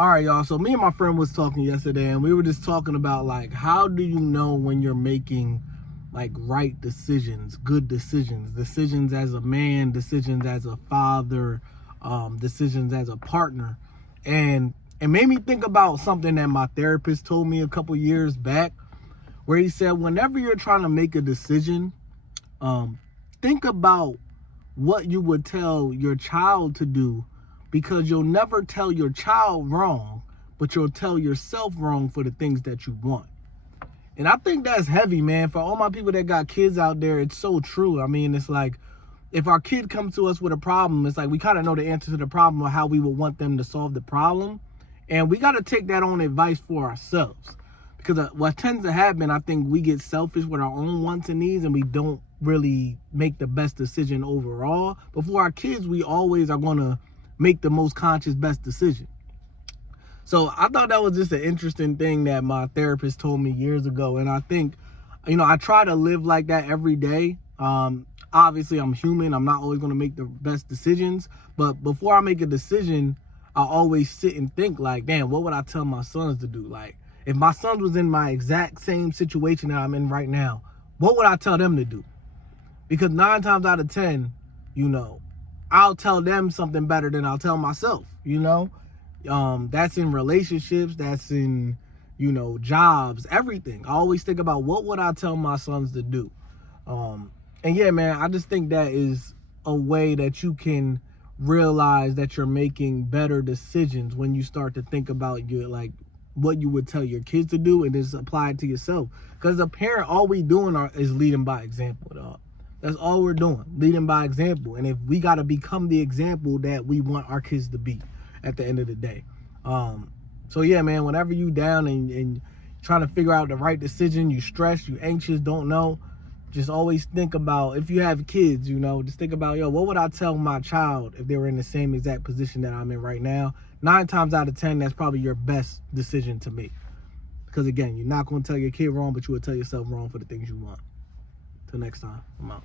All right, y'all. So me and my friend was talking yesterday, and we were just talking about, like, how do you know when you're making, like, right decisions, good decisions as a man, decisions as a father, decisions as a partner. And it made me think about something that my therapist told me a couple years back, where he said, whenever you're trying to make a decision, think about what you would tell your child to do, because you'll never tell your child wrong, but you'll tell yourself wrong for the things that you want. And I think that's heavy, man. For all my people that got kids out there, it's so true. I mean, it's like, if our kid comes to us with a problem, it's like we kind of know the answer to the problem or how we would want them to solve the problem. And we got to take that on advice for ourselves. Because what tends to happen, I think we get selfish with our own wants and needs, and we don't really make the best decision overall. But for our kids, we always are going to make the most conscious, best decision. So I thought that was just an interesting thing that my therapist told me years ago. And I think, I try to live like that every day. Obviously, I'm human. I'm not always going to make the best decisions. But before I make a decision, I always sit and think, like, damn, what would I tell my sons to do? Like, if my son was in my exact same situation that I'm in right now, what would I tell them to do? Because 9 times out of 10, I'll tell them something better than I'll tell myself, That's in relationships, that's in, jobs, everything. I always think about, what would I tell my sons to do? And yeah, man, I just think that is a way that you can realize that you're making better decisions when you start to think about what you would tell your kids to do, and just apply it to yourself. Because as a parent, all we doing is leading by example, dog. That's all we're doing, leading by example. And if we got to become the example that we want our kids to be at the end of the day. So yeah, man, whenever you down and trying to figure out the right decision, you stressed, you anxious, don't know, just always think about, if you have kids, just think about, what would I tell my child if they were in the same exact position that I'm in right now? 9 times out of 10, that's probably your best decision to make. Because again, you're not going to tell your kid wrong, but you will tell yourself wrong for the things you want. Till next time, I'm out.